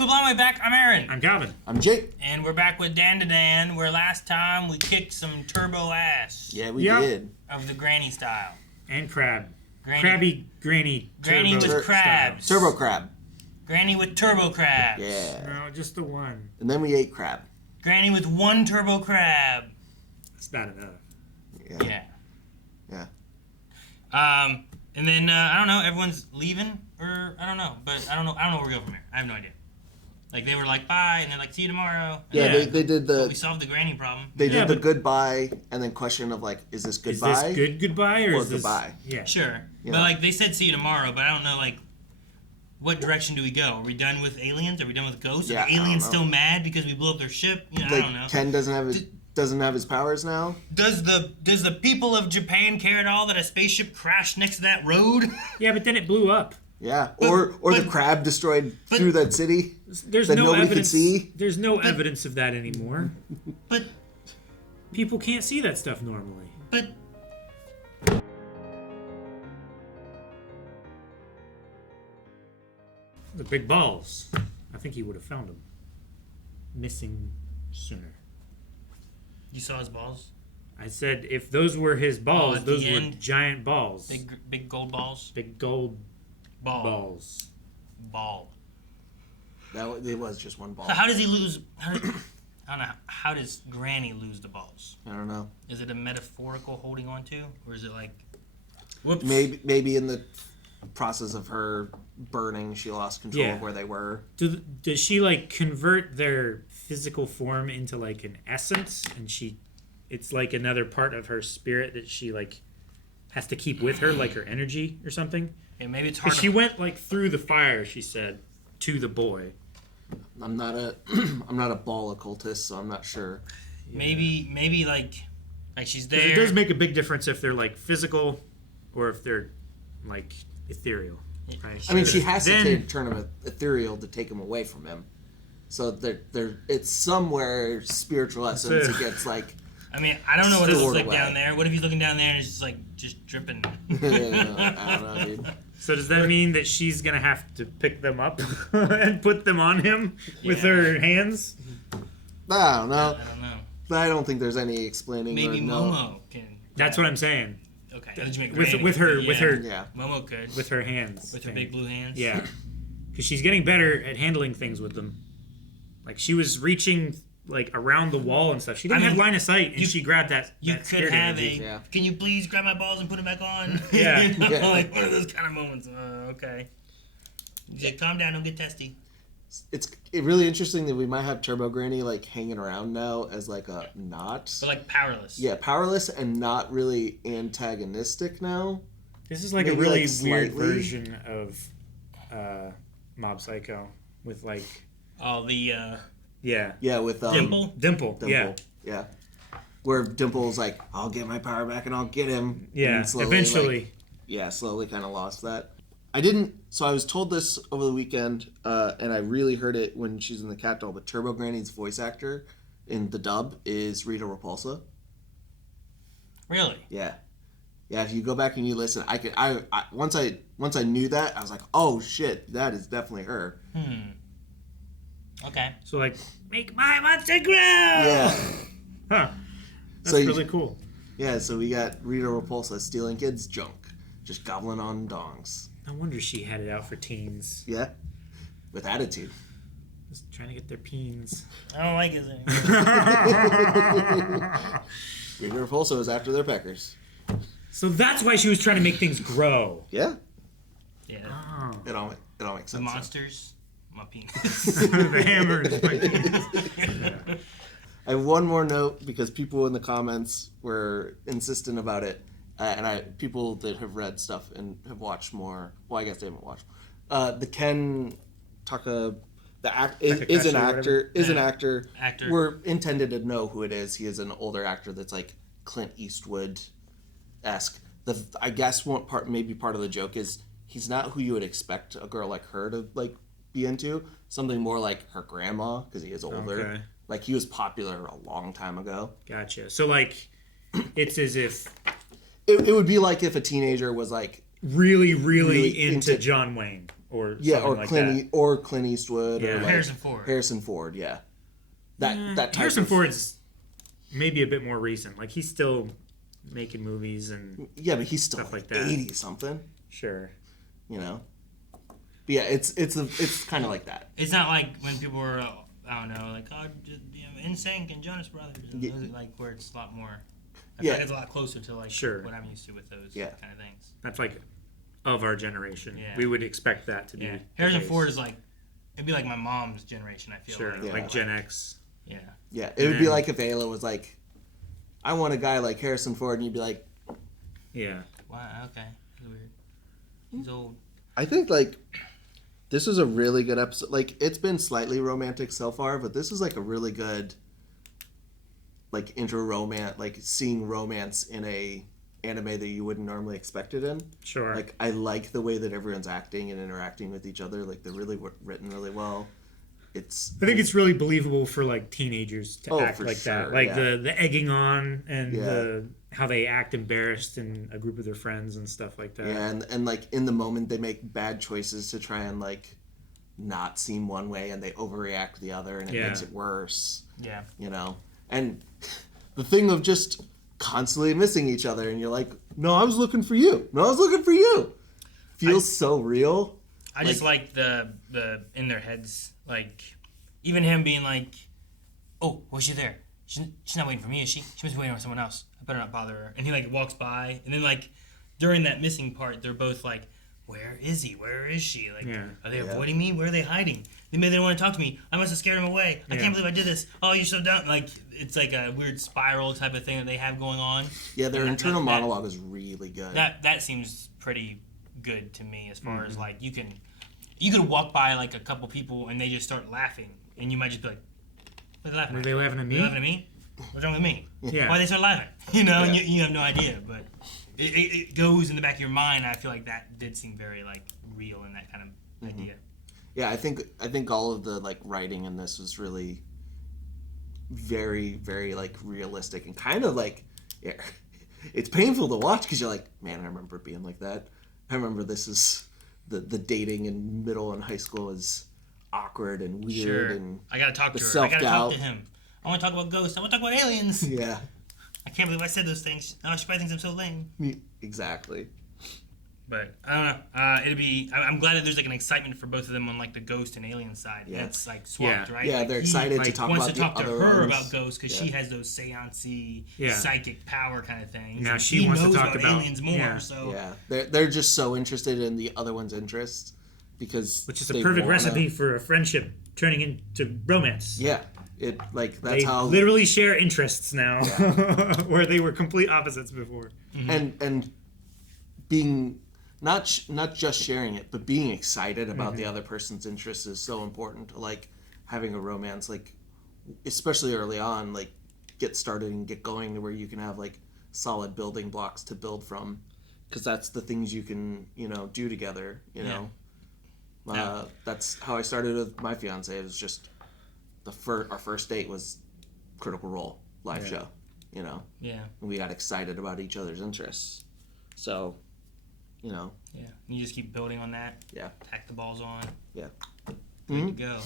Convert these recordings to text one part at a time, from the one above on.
Kublai, back. I'm Aaron. I'm Calvin. I'm Jake. And we're back with Dandadan, where last time we kicked some turbo ass. Yeah, we did. Of the granny style. And crab. Granny. Crabby granny. Granny with crabs. Turbo crab. Granny with turbo crabs. Yeah. No, just the one. And then we ate crab. Granny with one turbo crab. It's not enough. Yeah. Yeah. And then I don't know. Everyone's leaving, or I don't know. But I don't know where we go from here. I have no idea. Like they were like bye, and they're like see you tomorrow. Yeah, they did the. We solved the granny problem. They did the goodbye, and then question of like, is this goodbye? Is this good goodbye or is this goodbye? Yeah. Sure. Yeah. But like they said see you tomorrow, but I don't know like what direction do we go? Are we done with aliens? Are we done with ghosts? Yeah, Are the aliens still mad because we blew up their ship? You know, Like, I don't know. Ken doesn't have his powers now. Does the people of Japan care at all that a spaceship crashed next to that road? Yeah, but then it blew up. Yeah, or the crab destroyed through that city. There's that no nobody evidence. could see. There's no evidence of that anymore. But People can't see that stuff normally. but The big balls. I think he would have found them. Missing sooner. you saw his balls? I said if those were his balls, at those the were end? giant balls. Big gold balls. Big gold balls. Ball. It was just one ball. So how does he lose? I don't know. How does Granny lose the balls? I don't know. Is it a metaphorical holding on to, or is it like, whoops? Maybe in the process of her burning, she lost control of where they were. Does she like convert their physical form into like an essence, and it's like another part of her spirit that she like has to keep with her, like her energy or something? Yeah, maybe it's hard. She went like through the fire, she said, to the boy. I'm not a ball occultist, so I'm not sure. Maybe like she's there. It does make a big difference if they're like physical or if they're like ethereal. Right? I mean, she has to turn him ethereal to take him away from him. So it's somewhere spiritual essence. It gets like. I mean, I don't know what it looks like away. down there. What if he's looking down there and it's just dripping? I don't know, dude. So does that mean that she's gonna have to pick them up and put them on him with her hands? I don't know. I don't know. But I don't think there's any explaining. Maybe or no. Momo can. That's what I'm saying. Okay. Did you make With her Yeah. Momo could. with her hands. With her big blue hands. Yeah, because she's getting better at handling things with them. Like she was reaching like around the wall and stuff. She didn't have line of sight, and she grabbed that. You that could spirit have energy. Can you please grab my balls and put them back on? Yeah. You know, Yeah. like one of those kind of moments. Okay. Yeah, calm down. Don't get testy. It's really interesting that we might have Turbo Granny like hanging around now as like a not. But like powerless. Yeah, powerless and not really antagonistic now. This is like Maybe, a really like, weird slightly. version of Mob Psycho with like All the Yeah, with Dimple. Dimple. Yeah. Where Dimple's like, I'll get my power back and I'll get him. Yeah. And slowly, Eventually. slowly kind of lost that. I was told this over the weekend, and I really heard it when she's in the cat doll, but Turbo Granny's voice actor in the dub is Rita Repulsa. Really? Yeah. Yeah, if you go back and you listen, I once I knew that, I was like, oh shit, that is definitely her. Okay. So like, make my monster grow. Yeah. Huh. That's So really cool. Yeah, so we got Rita Repulsa stealing kids' junk, just gobbling on dongs. No wonder she had it out for teens. Yeah, with attitude. Just trying to get their peens. I don't like it anymore. Rita Repulsa was after their peckers. So that's why she was trying to make things grow. Yeah, Yeah. Oh. it all makes The sense. monsters. My penis. The hammer is my penis. I have one more note because people in the comments were insistent about it, and people that have read stuff and have watched more. Well, I guess they haven't watched. The Ken Taka, is an actor. Actor. We're intended to know who it is. He is an older actor that's like Clint Eastwood-esque. I guess maybe part of the joke is he's not who you would expect a girl like her to like be into. Something more like her grandma because he is older. Okay. Like he was popular a long time ago. Gotcha. So like, it's as if It would be like if a teenager was like really into John Wayne. or Yeah, something or like Clint Eastwood, Yeah. or like Harrison Ford. Yeah, that type Harrison of, Ford's maybe a bit more recent. Like he's still making movies and Yeah, but he's still stuff like like that. 80 something. Sure. You know. But yeah, it's kind of like that. It's not like when people were, I don't know, like, oh, NSYNC and Jonas Brothers. And Yeah. those, like, where it's a lot more. I feel like it's a lot closer to, like, Sure. what I'm used to with those kind of things. That's like of our generation. Yeah. We would expect that to be. Yeah. the Harrison case. Ford is like, it'd be like my mom's generation, I feel Sure. like. Yeah. Like Gen X. Yeah. Yeah, it would be then- like if Ayla was like, I want a guy like Harrison Ford, and you'd be like, Yeah. Wow, okay. That's weird. He's old. I think like this is a really good episode. Like it's been slightly romantic so far, but this is like a really good like intro romance, like seeing romance in a anime that you wouldn't normally expect it in. Sure. Like I like the way that everyone's acting and interacting with each other. Like they're really written really well. I think it's really believable for like teenagers to act for like that, sure, like yeah. the egging on and Yeah. how they act embarrassed in a group of their friends and stuff like that. Yeah, and like in the moment they make bad choices to try and like not seem one way, and they overreact the other, and it Yeah. makes it worse. Yeah. You know, and the thing of just constantly missing each other, and you're like, no, I was looking for you. No, I was looking for you. Feels so real. I just like the in their heads, like even him being like, "Oh, was she there? She's not waiting for me, is she? She must be waiting for someone else. I better not bother her." And he like walks by, and then like during that missing part, they're both like, "Where is he? Where is she? Like, are they avoiding me? Where are they hiding? Maybe they don't want to talk to me. I must have scared him away. I can't believe I did this. Oh, you're so dumb." Like it's like a weird spiral type of thing that they have going on. Yeah, their And internal monologue is really good. That seems pretty good to me as far as like you could walk by like a couple people and they just start laughing and you might just be like, "What are they laughing Are at? they laughing at Are me? they laughing at me? What's wrong with me? Yeah. Why they start laughing?" You know, and you have no idea, but it goes in the back of your mind. I feel like that did seem very like real in that kind of idea. Yeah, I think all of the like writing in this was really very, very like realistic and kind of like, yeah, it's painful to watch because you're like, man, I remember it being like that. I remember this is the dating in middle and high school is awkward and weird Sure. and I gotta talk to the her. I gotta talk self-doubt. to him. I want to talk about ghosts. I want to talk about aliens. yeah, I can't believe I said those things. Oh, she probably thinks I'm so lame. exactly. But I don't know. It'd be. I'm glad that there's like an excitement for both of them on like the ghost and alien side. Yeah. That's like swapped, Yeah. right? Yeah, Like, they're he, excited to like, talk wants about to talk the to other her ones. about ghosts because she Yeah. has those seance-y, Yeah. psychic power kind of things. Now And she he wants to knows talk about- aliens more. yeah. So Yeah, they're just so interested in the other one's interests because Which is a they perfect wanna- recipe for a friendship turning into romance. Yeah, it like that's They how literally share interests now, where they were complete opposites before. and being not just sharing it, but being excited about the other person's interests is so important to like having a romance, like especially early on, like get started and get going to where you can have like solid building blocks to build from, because that's the things you can do together. That's how I started with my fiance. It was just our first date was Critical Role live show, and yeah, we got excited about each other's interests. So, yeah. You just keep building on that. yeah. Tack the balls on. Yeah. Good to go.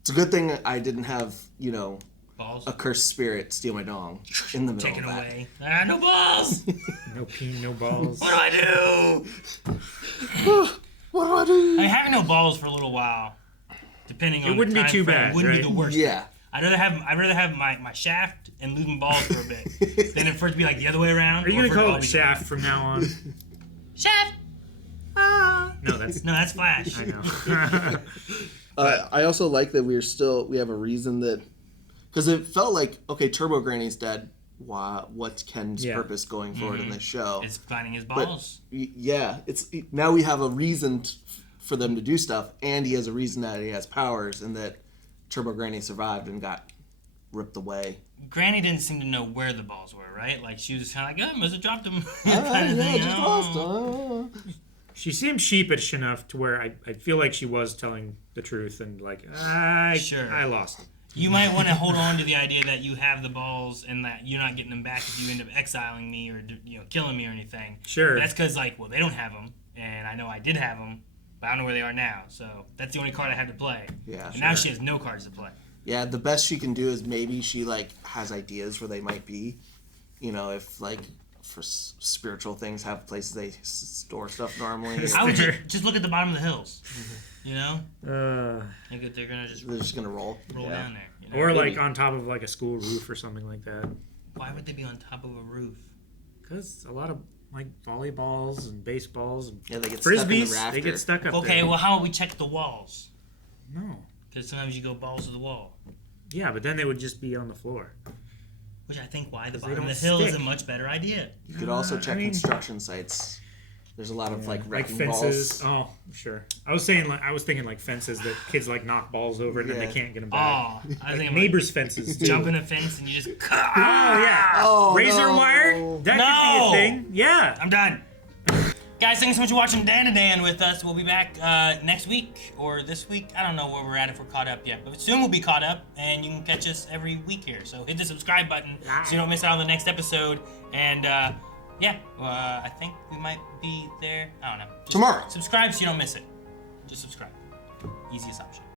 It's a good thing I didn't have, Balls. a cursed spirit steal my dong in the middle Take it of that. away. No balls. No peen, no balls. What do I do? What do I do? I mean, having no balls for a little while, depending on wouldn't the be time too frame, bad, wouldn't be right? the worst. Yeah. I'd rather have my shaft and lose my balls for a bit than for it to be like the other way around. Are you or gonna for call all it be- Shaft from now on? Shaft? No, that's No, that's Flash. I know. I also like that we have a reason that, because it felt like, okay, Turbo Granny's dead. What's Ken's Yeah. purpose going forward in this show? It's finding his But balls. yeah, now we have a reason for them to do stuff, and he has a reason that he has powers, and that Turbo Granny survived and got ripped away. Granny didn't seem to know where the balls were, right? Like she was just kind of like, "Oh, must have dropped them." Just lost. She seemed sheepish enough to where I feel like she was telling the truth and like Sure. I lost. You might want to hold on to the idea that you have the balls and that you're not getting them back if you end up exiling me or killing me or anything. Sure. That's because they don't have them, and I know I did have them, but I don't know where they are now. So that's the only card I had to play. Yeah, And sure. now she has no cards to play. Yeah, the best she can do is maybe she like has ideas where they might be. You know, if like for spiritual things have places they store stuff normally. I would just look at the bottom of the hills. You know, Uh, they're gonna just They're just gonna roll down there. You know? or Maybe. like on top of like a school roof or something like that. Why would they be on top of a roof? Because a lot of like volleyballs and baseballs and Yeah, they get stuck in the frisbees, rafter. they get stuck up there. Okay, well, how about we check the walls? No. Because sometimes you go balls to the wall. Yeah, but then they would just be on the floor. Which I think why the 'Cause they bottom of the don't hill is a stick. much better idea. You could also I check mean- construction sites. There's a lot of like Like wrecking fences. balls. Oh, sure. I was thinking like fences that kids like knock balls over and then Yeah. they can't get them Oh, back. I was Like thinking neighbors' fences. Too. jumping a fence and you just. Oh yeah. Oh, Razor no. wire. That could be a thing. Yeah. I'm done. Guys, thanks so much for watching Dandadan with us. We'll be back next week or this week. I don't know where we're at if we're caught up yet, but soon we'll be caught up, and you can catch us every week here. So hit the subscribe button so you don't miss out on the next episode. And I think we might be there. I don't know. Just Tomorrow. Subscribe so you don't miss it. Just subscribe. Easiest option.